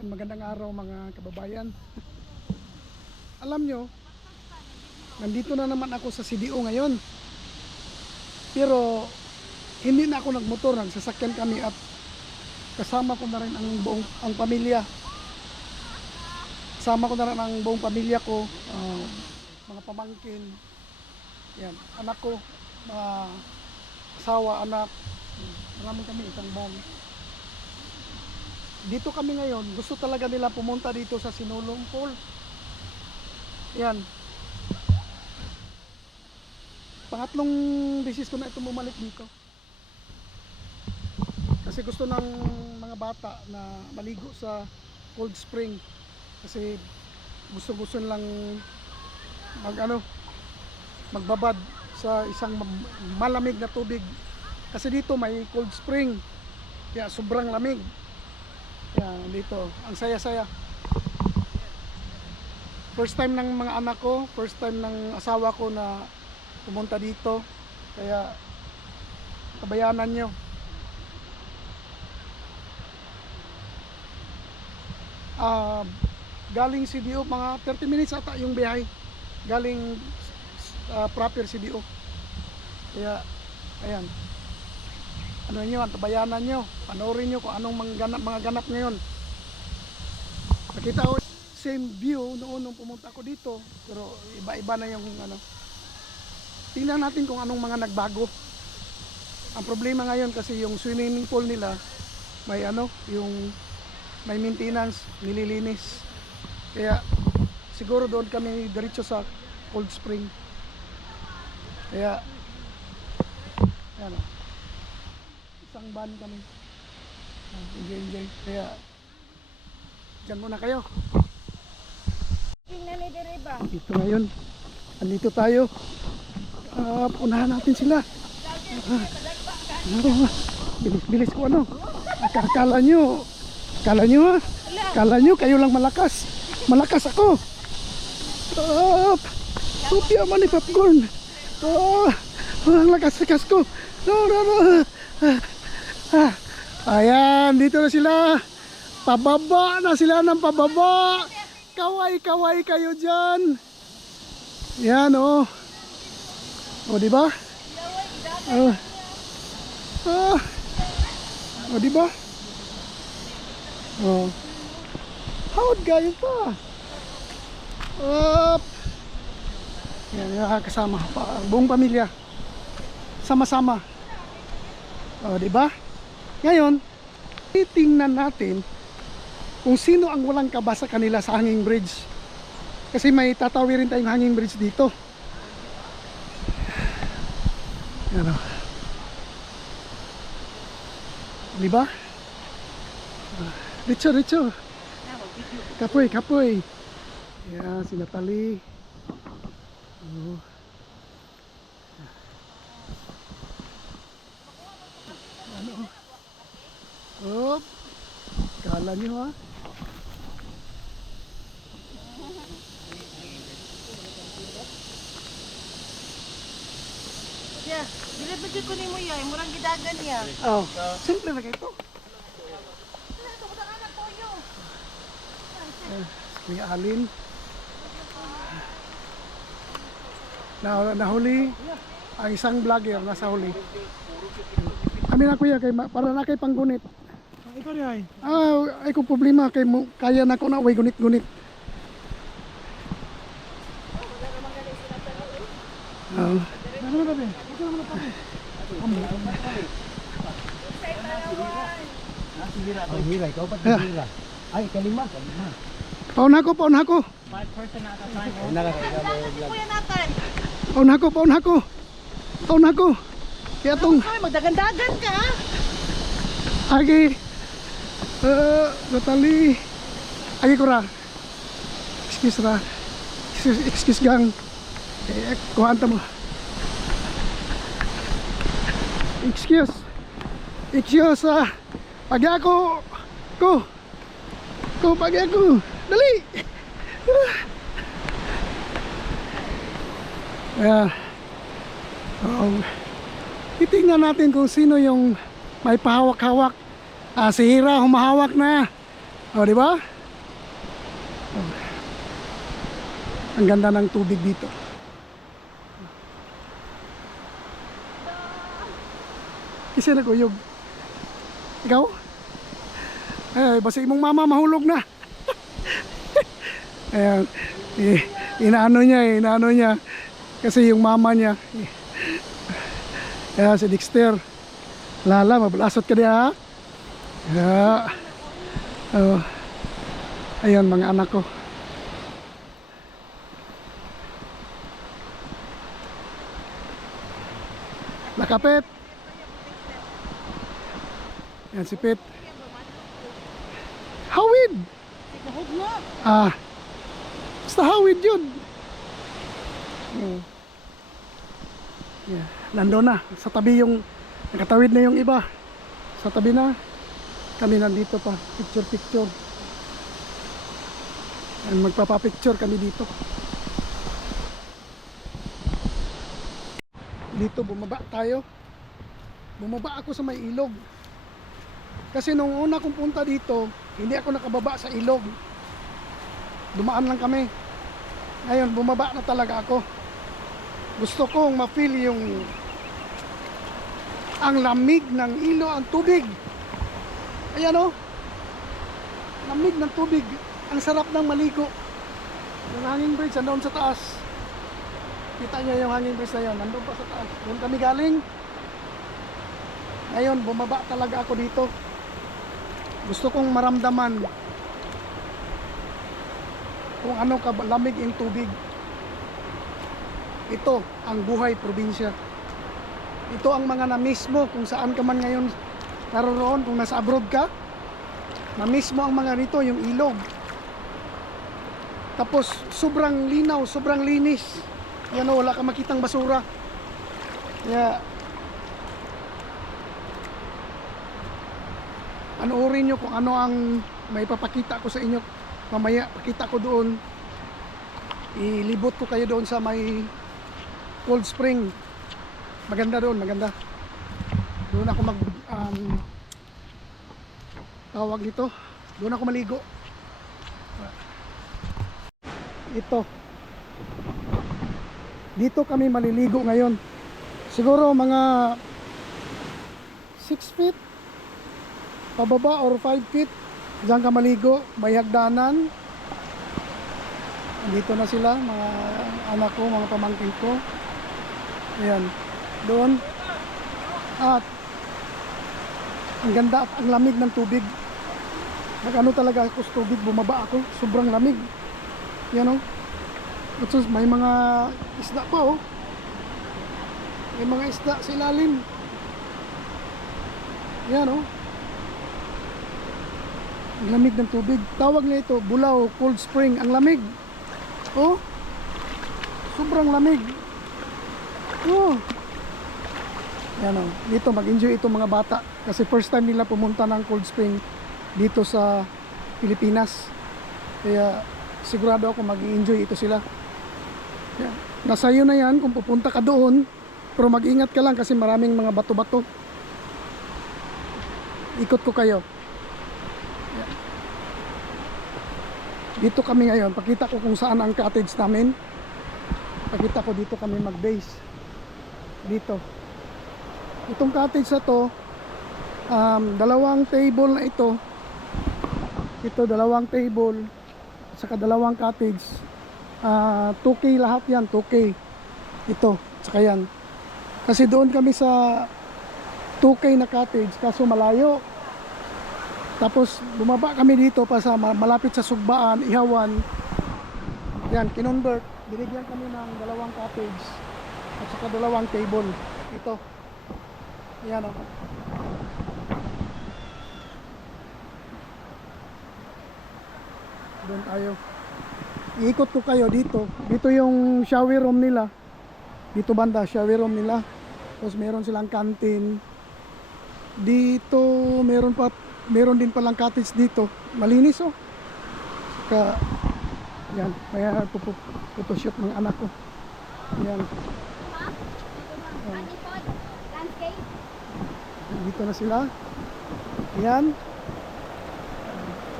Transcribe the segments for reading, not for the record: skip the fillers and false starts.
Magandang araw mga kababayan. Alam nyo, nandito na naman ako sa CDO ngayon. Pero hindi na ako nagmotor, nagsasakyan kami at kasama ko na rin ang pamilya. Kasama ko na rin ang buong pamilya ko, mga pamangkin. Yan, anak ko, mga asawa, anak. Marami kami, isang van. Dito kami ngayon, gusto talaga nila pumunta dito sa Sinulong Falls. Yan. Pangatlong beses ko na ito bumalik dito. Kasi gusto ng mga bata na maligo sa cold spring. Kasi gusto lang magbabad sa isang malamig na tubig. Kasi dito may cold spring. Kaya sobrang lamig. Yan, dito, ang saya-saya. First time ng mga anak ko, first time ng asawa ko na pumunta dito. Kaya kabayanan nyo. Galing CDO, mga 30 minutes ata yung biyahe. Galing proper CDO. Kaya, ayan. Ano nyo, antabayanan nyo, panoorin nyo kung anong mga ganap ngayon. Nakita ko same view noon nung pumunta ako dito, pero iba-iba na yung tingnan natin kung anong mga nagbago. Ang problema ngayon kasi yung swimming pool nila may yung may maintenance, nililinis. Kaya siguro doon kami diretso sa cold spring. Kaya ayan, isang van kami, enjoy. Kaya dyan muna kayo. Dito ngayon, andito tayo. Unahan natin sila. Bilis ko Akala nyo kayo lang malakas. Malakas ako. Tupia man ni popcorn. Ang lakas ko. No. Ayan, dito na sila. Pababa na sila ng pababa. Kaway kayo dyan. Yan o, diba? Diba? Hawad kayo pa. Yan, kasama buong pamilya. Sama-sama. Diba? Ngayon, titingnan natin kung sino ang walang kaba sa kanila sa hanging bridge. Kasi may tatawirin tayong hanging bridge dito. Ano? Diba? Richo. Kapoy. Yan, si Natalie. Kala nyo ha? Yeah, bila bagi ko nimo ya, murang gidagan ya. Simple na kayo ito. Ito ko anak ko yo. Kuya Alin. Nahuli ang isang vlogger nasa huli. Amin na kuya kay para na kay panggunit. Ikaw di ay. Ay kung problema kay kaya na ko na way gunit-gunit. Ano na be? Ikaw naman pa. Hira, ikaw pa hira. Ay, kalima. Pauna ko. 5 person at a time. Kuya Nathan. Pauna ko. Kaya tong Ay, magdagan-dagan ka. Agi Natalie Agi ko ra. Excuse gang. Kuhanta mo. Excuse pagi ako dali. Titingnan natin kung sino yung may pahawak-hawak. Si Hira humahawak na. O, di ba? Ang ganda ng tubig dito. Kasi naguyog. Ikaw? Ay, basta imong mama mahulog na. Ayan. Inaano niya. Kasi yung mama niya. Kaya si Dexter. Lala, mabalasot ka diya ha? Yeah. Oh. Ayun, mga anak ko. Nakapit. Yan si Pit. Hawid. Nahog na. Basta hawid yun. Yeah. Nandun na. Sa tabi yung nakatawid na yung iba. Sa tabi na. Kami nandito pa. Picture. And magpapapicture kami dito. Dito bumaba tayo. Bumaba ako sa may ilog. Kasi nung una kong punta dito, hindi ako nakababa sa ilog. Dumaan lang kami. Ngayon, bumaba na talaga ako. Gusto kong ma-feel yung ang lamig ng ilo, ang tubig. Ayan o. Lamig ng tubig. Ang sarap ng maligo. Yung hanging bridge, nandun sa taas. Kita nyo yung hanging bridge na yun. Nandun pa sa taas. Doon kami galing. Ngayon, bumaba talaga ako dito. Gusto kong maramdaman kung ano kalamig yung tubig. Ito ang buhay probinsya. Ito ang mga na-miss mo kung saan ka man ngayon naroon. Kung nasa abroad ka, na-miss mo ang mga rito, yung ilog. Tapos sobrang linaw, sobrang linis. Yan o, wala ka makitang basura. Kaya panoorin nyo kung ano ang may papakita ko sa inyo. Mamaya pakita ko doon. Ilibot ko kayo doon sa may cold spring. Maganda doon, maganda. Doon ako tawag nito. Doon ako maligo. Ito. Dito kami maliligo ngayon. Siguro mga 6 feet pababa or 5 feet. Diyan ka maligo, may hagdanan. Dito na sila, mga anak ko, mga pamangkin ko. Ayan, doon. At ang ganda at ang lamig ng tubig. Nag-ano talaga ako sa tubig, bumaba ako, sobrang lamig. Yan o. At may mga isda pa o. May mga isda sa ilalim. Yan o. Ang lamig ng tubig. Tawag na ito, Bulao Cold Spring. Ang lamig. Oh. Sobrang lamig. Oh. Yan o. Dito mag-enjoy itong mga bata. Kasi first time nila pumunta ng Cold Spring dito sa Pilipinas. Kaya sigurado ako mag-enjoy ito sila. Yan. Nasa iyo na yan kung pupunta ka doon. Pero mag-ingat ka lang kasi maraming mga bato-bato. Ikot ko kayo. Dito kami ngayon, pakita ko kung saan ang cottage namin. Pakita ko dito kami mag-base. Dito. Itong cottage na to, dalawang table na ito. Ito, dalawang table. Saka dalawang cottage. 2K lahat yan, 2K. Ito, saka yan. Kasi doon kami sa 2K na cottage, kaso malayo. Tapos bumaba kami dito pa sa malapit sa Sugbaan, Ihawan. Yan, kinonvert. Binigyan kami ng dalawang cottage at saka dalawang table. Ito. Yan o. Doon tayo. Iikot ko kayo dito. Dito yung shower room nila. Dito banda, shower room nila. Tapos meron silang canteen. Dito meron din palang cottage dito. Malinis oh. Saka yan, may photoshoot ng anak ko. Yan. Dito na sila. Yan.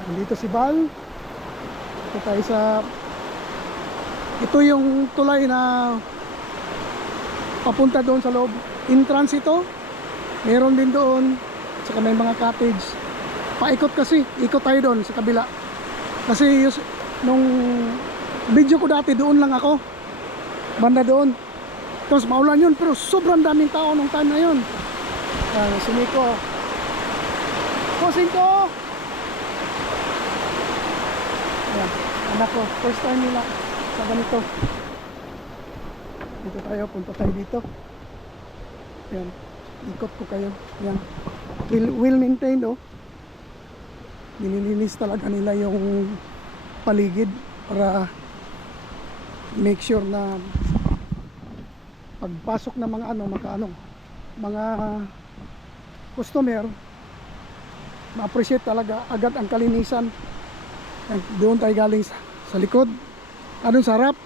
Nandito si Val. Ito tayo sa... Ito yung tulay na papunta doon sa loob. Entrance ito. Meron din doon. Saka may mga cottage. Paikot kasi. Ikot tayo doon sa kabila. Kasi nung video ko dati doon lang ako. Banda doon. Tapos maulan yun. Pero sobrang daming tao nung time na yun. Si Nico. Kusing ko! Ayan, anak ko. First time nila sa ganito. Dito tayo. Punta tayo dito. Ayan. Ikot ko kayo. Ayan. Well maintained, oh. Nililinis talaga nila yung paligid para make sure na pagpasok ng mga mga customer, ma-appreciate talaga agad ang kalinisan. Doon tayo galing sa likod. Anong sarap?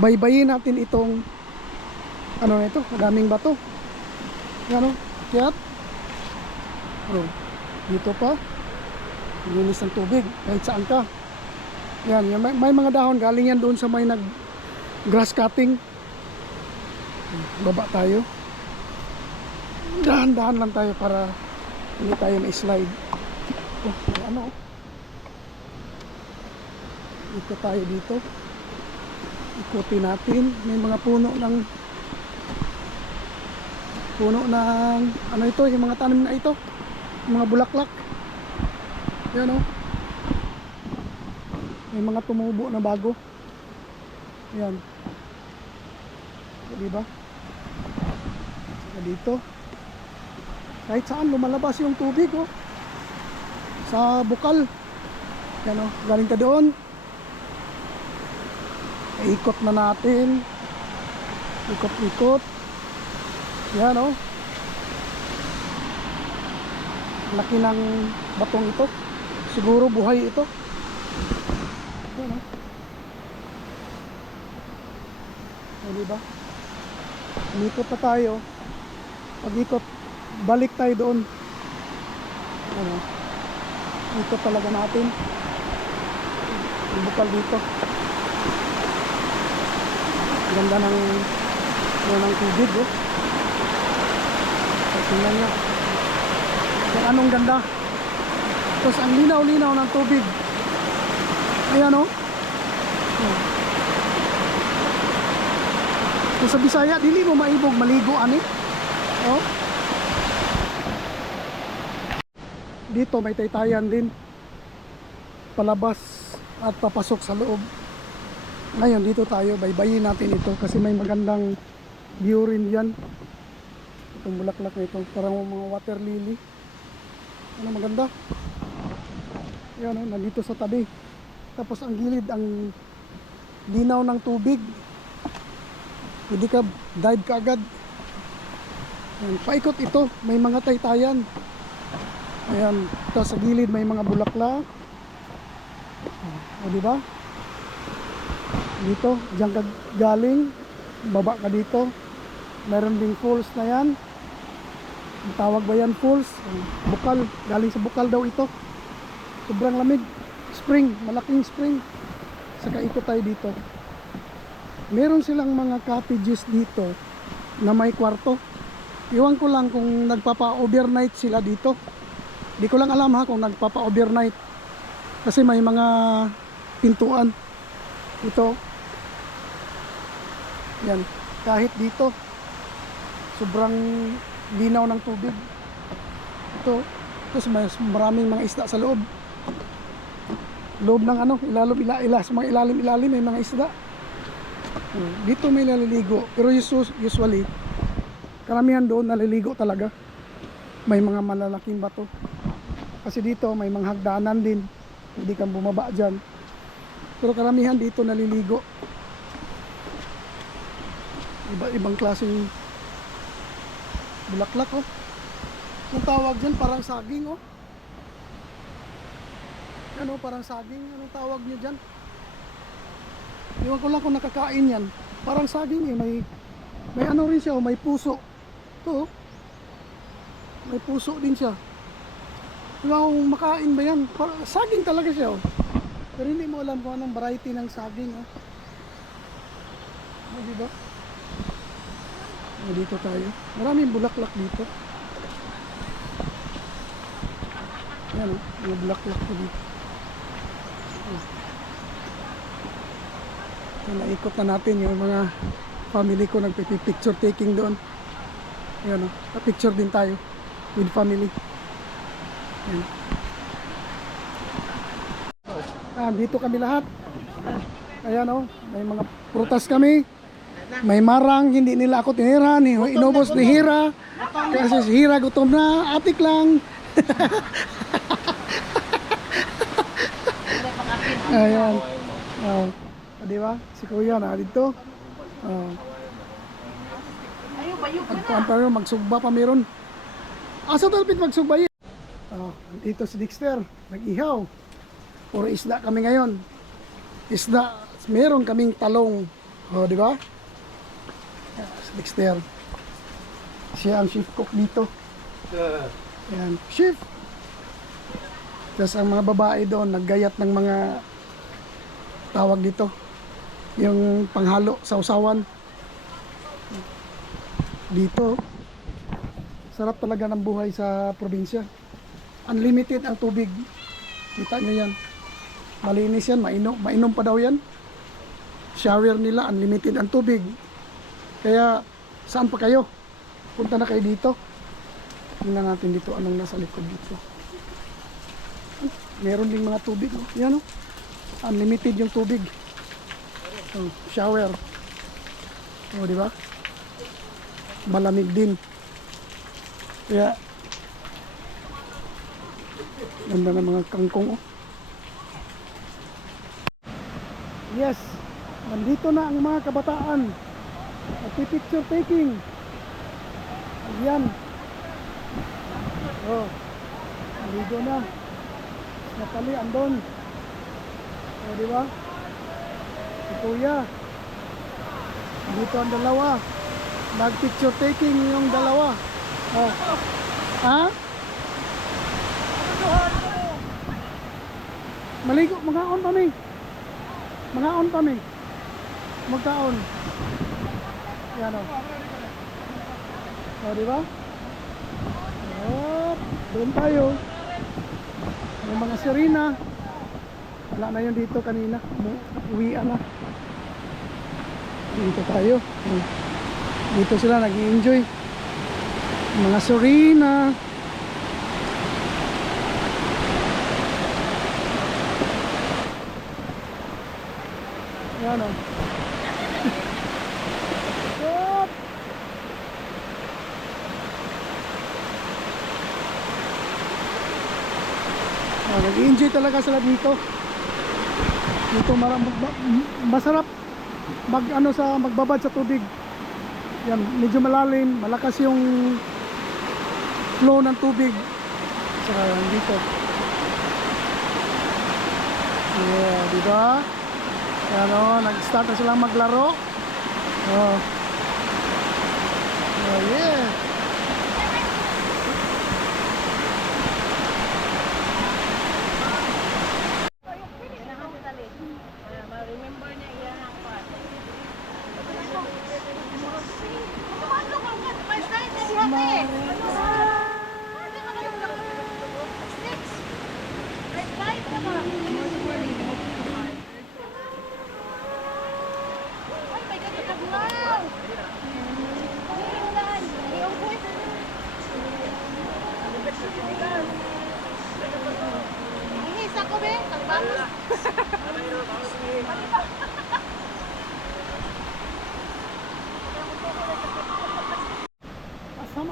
Baybayin natin itong ito, madaming bato. Ano? Kiyat. Oh, dito pa. Linis ng tubig kahit saan ka. Yan, may mga dahon galing yan doon sa may grass cutting. Baba tayo. Dahan-dahan lang tayo para hindi tayo ma-slide. Oh, ikot tayo dito. Ikutin natin. May mga puno ng ito, yung mga tanim na ito, yung mga bulaklak. Yan, oh. May mga tumubo na bago. Yan. Diba? Dito kahit saan lumalabas yung tubig, oh. Sa bukal. Yan, oh. Galing ka doon. Ikot na natin. Ikot-ikot. Yan, oh. Laki ng batong ito. Siguro buhay ito. Yan, oh. Yan, diba? Ikot na tayo. Pag ikot, balik tayo doon. Ano? Ikot talaga natin. Yung bukal dito. Ganda ng tubig, oh. Tingnan nyo. Yung anong ganda. Tapos ang linaw-linaw ng tubig. Ayan, oh. Kung sa Bisaya, dili mo maibog maligo, ani. Oh. Dito may taytayan din. Palabas at papasok sa loob. Ngayon dito tayo, baybayin natin ito kasi may magandang view rin yan. Itong bulaklak na ito, parang mga water lily. Ano, maganda. Yan, oh, nandito sa tabi. Tapos ang gilid, ang linaw ng tubig. Hindi ka dive ka agad. Ayan, paikot ito, may mga taytayan. Ayan, tapos sa gilid may mga bulaklak. O, diba? Dito, diyan ka galing, baba ka dito. Meron ding falls na yan. Ang tawag ba yan, falls? Bukal, galing sa bukal daw ito. Sobrang lamig. Spring, malaking spring. Saka ikot tayo dito. Meron silang mga cottages dito na may kwarto. Iwan ko lang kung nagpapa-overnight sila dito. Di ko lang alam, ha, kung nagpapa-overnight. Kasi may mga pintuan. Ito. Yan. Kahit dito, sobrang linaw ng tubig. Ito. Tapos maraming mga isda sa loob. Loob ng sa mga ilalim may mga isda. Dito may naliligo. Pero usually, karamihan doon naliligo talaga. May mga malalaking bato. Kasi dito may mga hagdanan din. Hindi kang bumaba dyan. Pero karamihan dito naliligo. Ibang klaseng bulaklak, oh. Ang tawag dyan parang saging, oh. Ano, parang saging. Anong tawag nyo dyan? Iwan ko lang kung nakakain yan. Parang saging, eh. May ano rin siya, oh. May puso. Ito, oh. May puso din siya. Kung makain ba yan? Saging talaga siya, oh. Pero hindi mo alam kung anong variety ng saging, oh. Oh, diba? Oh, dito tayo. Maraming bulaklak dito. Yan, oh. Mga bulaklak ko dito. Oh. So, naikot na natin yung mga family ko nagpipicture taking doon. Yan, oh. Picture din tayo with family. Yan. Dito kami lahat. Ayan, oh, may mga prutas kami. May marang, hindi nila ako tinira. Inubos ni Hira. Kasi si Hira gutom na. Atik lang. Ayan. Oh. Di ba? Si Kuya na dito. Oh. Pagkuhan pa rin, magsugba pa meron. Asa talpit magsugba yun? Oh, dito si Dexter, nag-ihaw. Puro isda kami ngayon. Isda, meron kaming talong. Oh, di ba? Si Dexter. Siya ang chief cook dito. Ayan, chef. Tapos ang mga babae doon, naggayat ng mga tawag dito. Yung panghalo sa usawan. Dito, sarap talaga ng buhay sa probinsya. Unlimited ang tubig. Kita nyo yan. Malinis yan, mainom pa daw yan. Shower nila, unlimited ang tubig. Kaya, saan pa kayo? Punta na kayo dito. Tingnan natin dito anong nasa likod dito. Meron ding mga tubig. Oh. Yan, oh. Unlimited yung tubig. Oh, shower. Oh, di ba? Malamig din. Kaya ganda ng mga kangkong, oh. Yes, nandito na ang mga kabataan. Picture taking. Ayan. Oh, nandito na. Natali andon. Oh, di ba? Si Kuya. Nandito ang dalawa. Nag-picture taking yung dalawa. Oh. Ha? Maligo, mga-on kami. Mga-on kami. Magkaon. Yan, o. O, di ba? Oh, doon tayo. May mga sirena. Wala na yun dito kanina. Uwian na. Dito tayo. Dito sila nag-i-enjoy. Mga sirena. Yan, o. Stop! Nag-enjoy talaga sila dito. Dito masarap magbabad sa tubig. Yan, medyo malalim, malakas yung flow ng tubig. Saka dito. Yeah, di ba? Ano, nag-start na silang maglaro. Oh. Oh, yeah.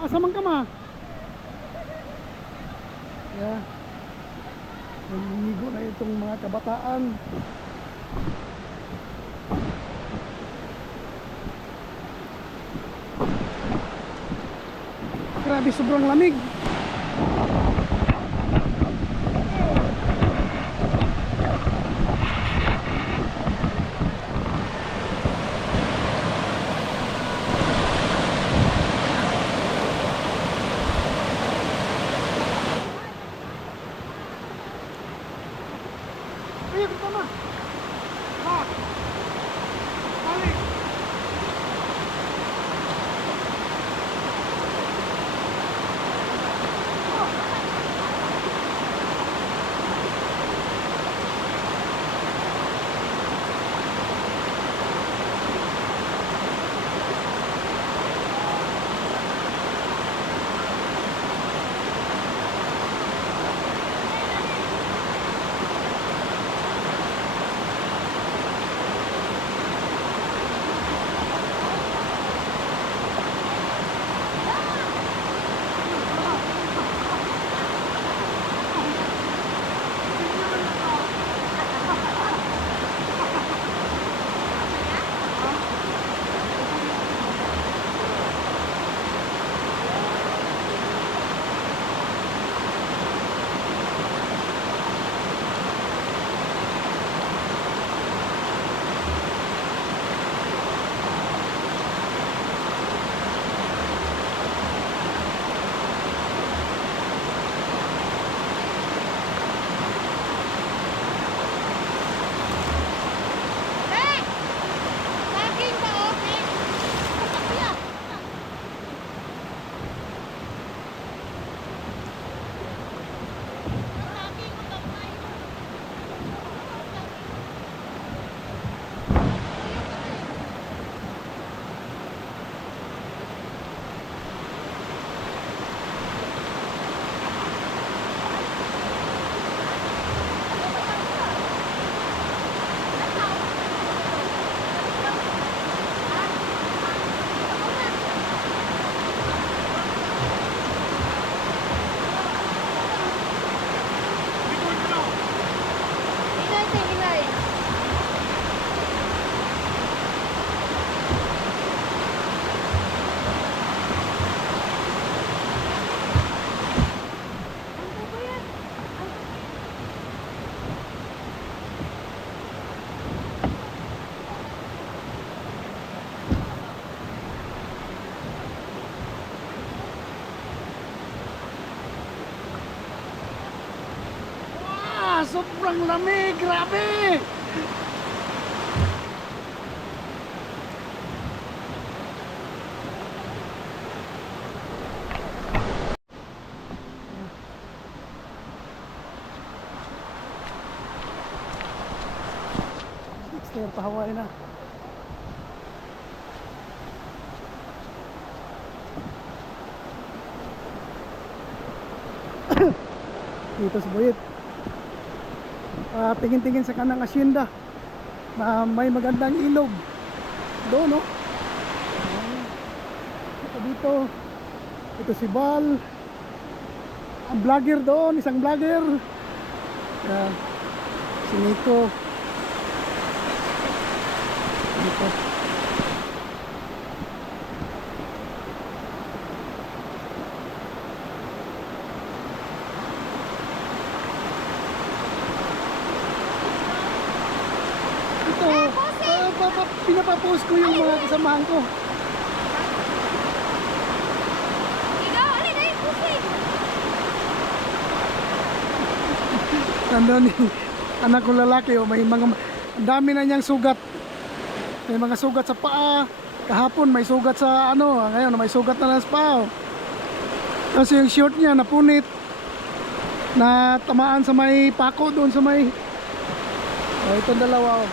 Asamang ka ma. Yeah. Naliligo na itong mga kabataan. Grabe, sobrang lamig. Kuya, dito na. Ha? Balik. Hey! Saging ba, okay? Kuya. Saging mo kamay. Inay, tay, inay. Ano ba yan? Sobrang lamig, grabe! Dexter, pahaway na. Dito sa Buyit. Tingin-tingin sa kanang asyenda na may magandang ilog doon, no? Ito si Bal, ang vlogger doon, isang vlogger. Si Nico dito. Pinapapost ko yung mga kasamahan ko. Ikaw, alin na yung pusing? Nandun yung anak ko lalaki, oh, may mga ang dami na niyang sugat. May mga sugat sa paa. Kahapon may sugat sa ano, ngayon may sugat na sa paa. Oh. Kasi yung short niya napunit, na tamaan sa may pako doon sa may. Oh, itong dalawa. Oh.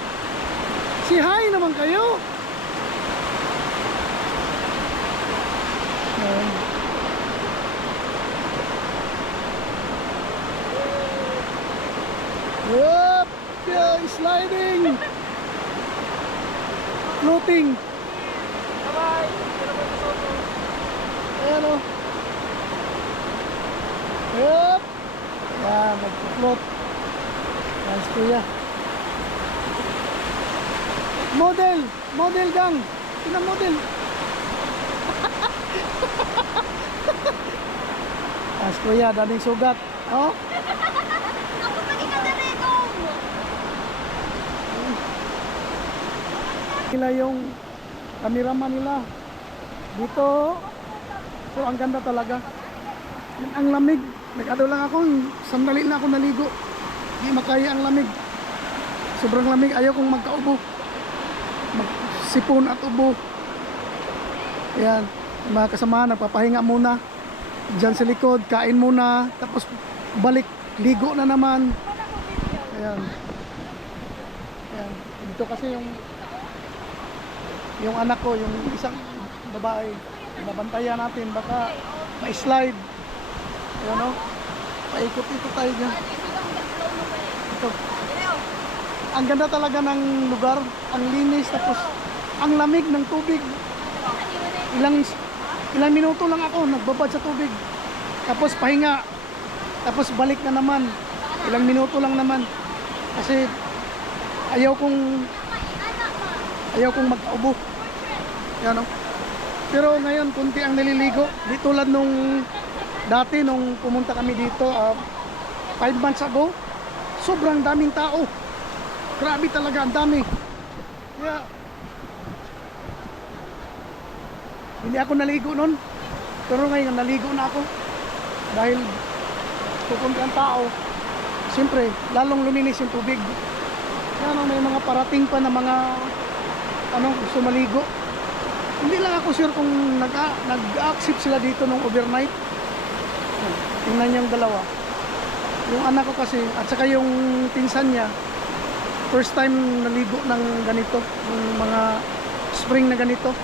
Si hi naman kayo. Yup, yeah, sliding. Floating. Bye-bye. Ayan o. Yup. Yan, magpa-float. Nice kuya. Model gang. Sino model? Nice kuya, daming sugat. Oh. Ako pa ikaw. Nila yung cameraman nila dito. So ang ganda talaga. Ang lamig. Nag-ano lang ako, sandali na ako naligo. Hindi makaya ang lamig. Sobrang lamig, ayaw kong magkaubo. Magsipon at ubo. Ayan, mga kasamahan, nagpapahinga muna. Diyan sa likod, kain muna. Tapos balik, ligo na naman. Ayan. Ayan. Dito kasi yung anak ko, yung isang babae, nabantayan natin, baka ma-slide. Ayan o. Paikot-ikot tayo dyan. Ito. Ang ganda talaga ng lugar, ang linis, tapos ang lamig ng tubig. Ilang minuto lang ako nagbabad sa tubig. Tapos pahinga. Tapos balik na naman. Ilang minuto lang naman. Kasi ayaw kong magkaubo. Yan o. Pero ngayon kunti ang naliligo. Di tulad nung dati nung pumunta kami dito 5 months ago. Sobrang daming tao. Grabe talaga, ang dami. Kaya hindi ako naligo nun. Pero ngayon naligo na ako. Dahil pupunta ang tao. Siyempre, lalong luminis yung tubig. Kaya may mga parating pa na mga gusto maligo. Hindi lang ako sure kung nag-accept sila dito nung overnight. Tingnan yung dalawa. Yung anak ko kasi, at saka yung pinsan niya, first time naligo ng ganito, ng mga spring na ganito.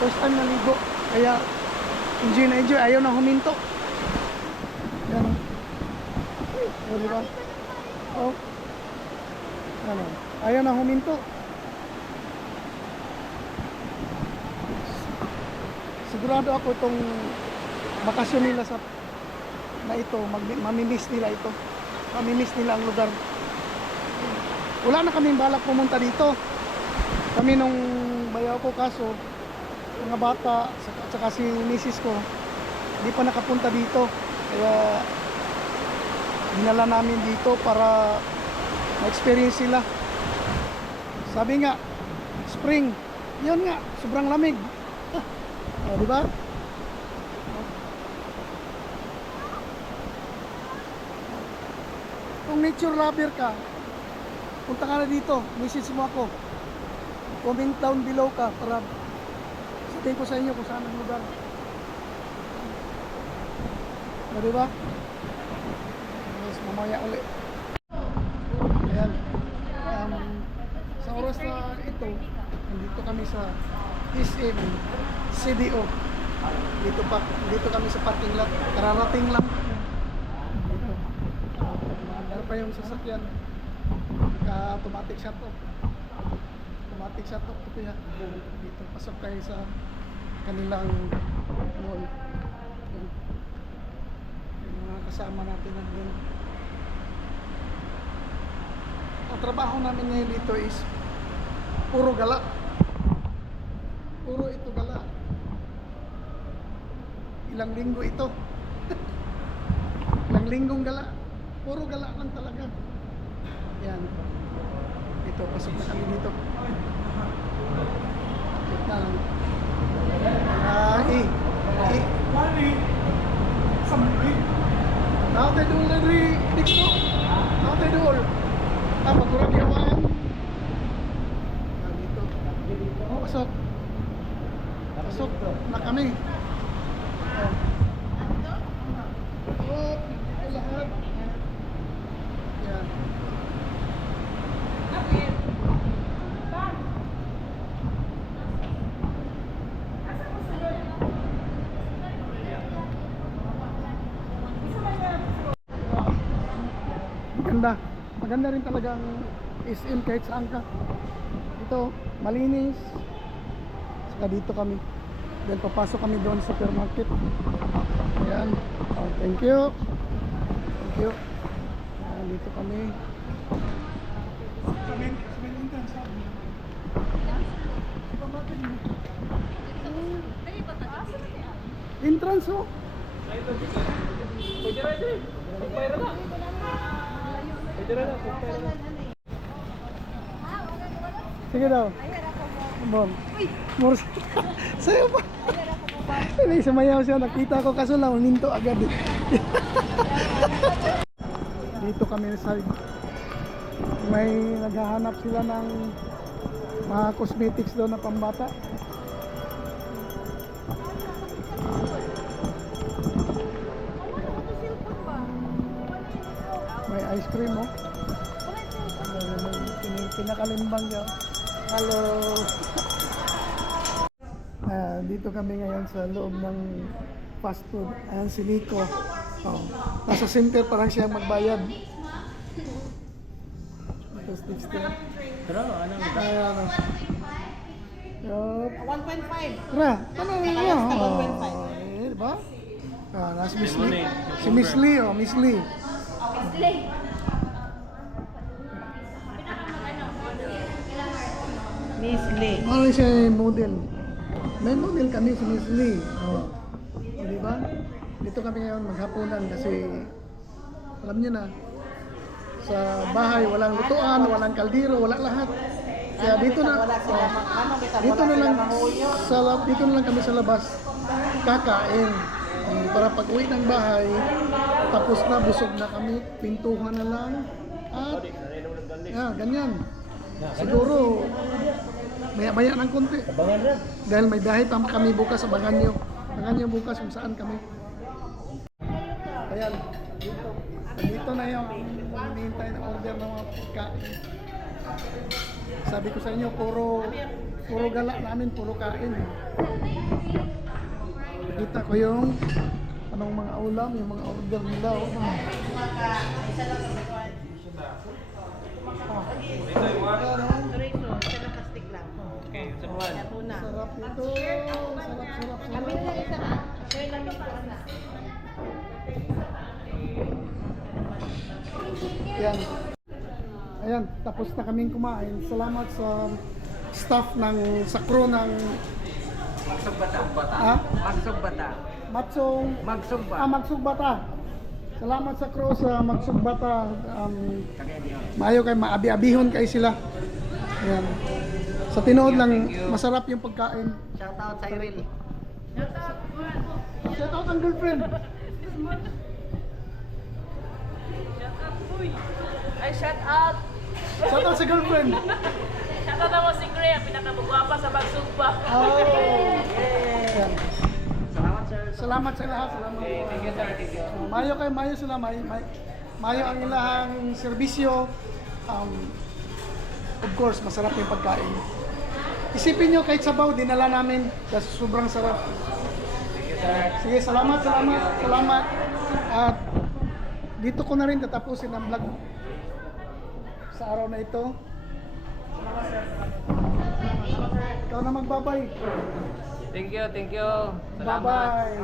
First time naligo, kaya enjoy na enjoy, ayaw na huminto. Yan. O, diba? O. Ano? Ayaw na huminto. Sigurado ako itong bakasyon nila na ito, mamimiss nila ito. Mamimiss nila ang lugar. Wala na kaming balak pumunta dito. Kami nung bayaw ko, kaso mga bata at saka si misis ko hindi pa nakapunta dito, kaya dinala namin dito para ma-experience sila. Sabi nga spring, yun nga, sobrang lamig. O, di ba? Kung nature lover ka, punta ka na dito, message mo ako, comment down below ka para sabihin ko sa inyo kung saan ang lugar. O, diba? Yes, mamaya uli. Ayan. Sa oras na ito, nandito kami sa SM CDO. Dito kami sa parking lot. Kararating lang. Dito. Maandar pa yung sasakyan. Automatic shut off. Automatic shut off ito yan. Dito pasok kayo sa kanilang mall. Yung mga kasama natin nandun. Ang trabaho namin ngayon dito is puro gala. Puro ito gala. Ilang linggo ito. Ilang linggong gala. Puro gala lang talaga. Yan. Dito, pasok na kami dito. Dito na lang. Now they do already next to. Now they do all. Pagkurang yawan. Dito. Pasok. Pasok na kami. Oh, lahat. Yan. Maganda rin talaga ang SM kahit saan ka. Ito, malinis. Saka dito kami. Then papasok kami doon sa supermarket. Ayan. Oh, thank you. Thank you. Ayan, dito kami. Entrance oh. Sige daw. Bom. Mors. Sayo pa. Ini sumayaw siya, nakita ko kaso lang uminto agad. Dito kami sa may naghahanap sila ng mga cosmetics daw na pambata. May ice cream, oh. Pinakalimbang niya. Hello! Dito kami ngayon sa loob ng fast food. Ayan si Nico. Oh. Nasa center pa lang siya magbayad. Ito sticks there. Pero ano? Ayan. Yup. 1.5. Tara, ano na yun? Diba? Nasa Miss Lee. Si Miss Lee, oh, Miss Lee. Miss Lee. Ano siya yung model? May model kami si Miss Lee. Oh. Di ba? Dito kami ngayon maghapunan kasi alam niyo na sa bahay walang lutuan, walang kaldero, wala lahat. Kaya dito na dito na lang dito na lang kami sa labas kakain. Para pag-uwi ng bahay tapos na, busog na kami, pintuhan na lang at ganyan. Siguro maya-maya ng konti. Abangan na. Dahil may biyahe pa kami bukas, abangan nyo. Abangan nyo bukas kung saan kami. Ayan, dito. Dito na yung hinihintay na order ng mga pagkain. Sabi ko sa inyo, puro gala namin, puro kain. Nakita ko yung anong mga ulam, yung mga order nila. Sarap ito. Sarap. Yan. Ayan, tapos na kaming kumain. Salamat sa staff sa crew ng Magsugbata. Magsugbata. Magsugbata. Salamat sa crew sa Magsugbata. Maayo kay maabi-abihon kay sila. Ayan. Sa tinood lang, masarap yung pagkain. Shout out sa Iril. Shout out ang girlfriend. Ay, shout out! Shout out sa girlfriend. Shout out mo si Gray, ang pinakamagwapa sa Magsugba. Oh. Ayan. Salamat sir. Salamat sa lahat. Salamat. Thank you, sir. Thank you. Mayo sila. Mayo ang ilahang serbisyo. Of course, masarap yung pagkain. Isipin nyo, kahit sabaw, dinala namin. Kasi sobrang sarap. Sige, salamat. At dito ko na rin tatapusin ang vlog sa araw na ito. Ikaw na magbabay. Thank you. Bye-bye.